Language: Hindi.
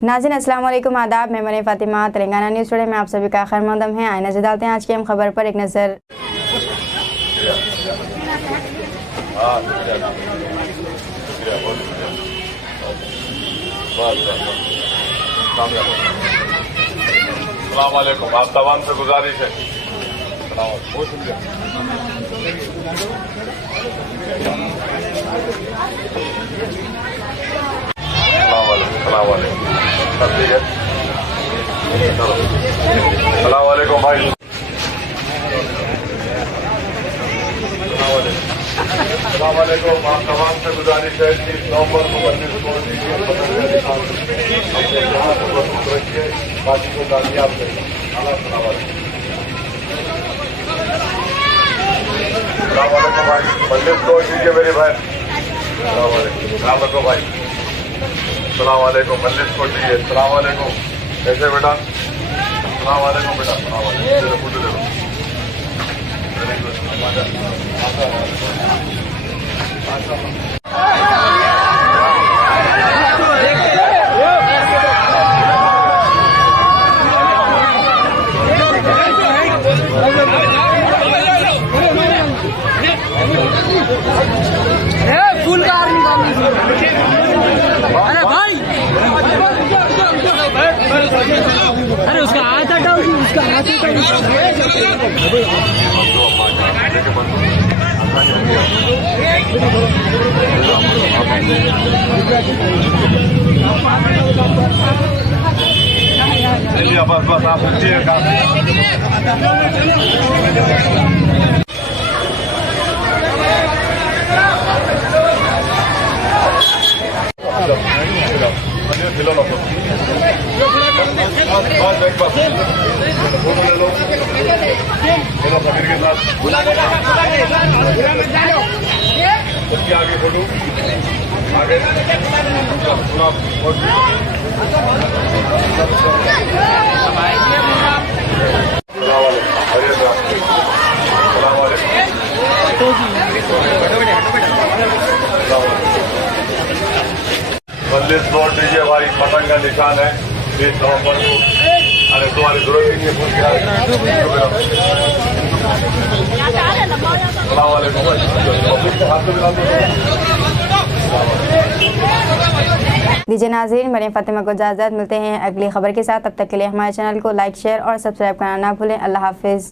नाज़रीन अस्सलाम वालेकुम, आदाब। मैं मरीम फ़ातिमा, तेलंगाना न्यूज़ टुडे में आप सभी का खैर मकदम है। आइए नजर डालते हैं आज की हम खबर पर एक नज़र। अस्सलाम वालेकुम, आप तमाम से गुजारिश है सब ठीक है। अस्सलाम वालेकुम भाई। अस्सलाम वालेकुम, आप तमाम से गुजारिश है 30 नवंबर को 25 को रखिए, बाकी को कामयाब करिए। अस्सलाम वालेकुम भाई, मजलिस को कीजिए मेरे भाई। अस्सलाम वालेकुम, ख्याल रखो भाई। अस्सलाम वालेकुम, मजलिस को कीजिए। अस्सलाम वालेकुम, कैसे बेटा? अस्सलाम वालेकुम बेटा। अस्सलाम वालेकुम, फोटो ले लो। Very good. फुल का आर्मी का अरे भाई, अरे उसका हाथ हटाओ जी, उसका हाथ हटाओ। बस बस आप उठिए काम। खिलो लो बस फोटो ले लो, बोलो समीर के साथ उसके आगे फोटो आगे मजलिस लौट दीजिए भाई, पतंग का निशान है 30 नवंबर को। अरे तुम्हारी जरूरत नहीं है फोन किया। अस्सलाम वालेकुम भाई, हाथ से मिला दो। दीजिए नाज़रीन, मरीम फ़ातिमा को इजाज़त। मिलते हैं अगली खबर के साथ। तब तक के लिए हमारे चैनल को लाइक, शेयर और सब्सक्राइब करना ना भूलें। अल्लाह हाफिज़।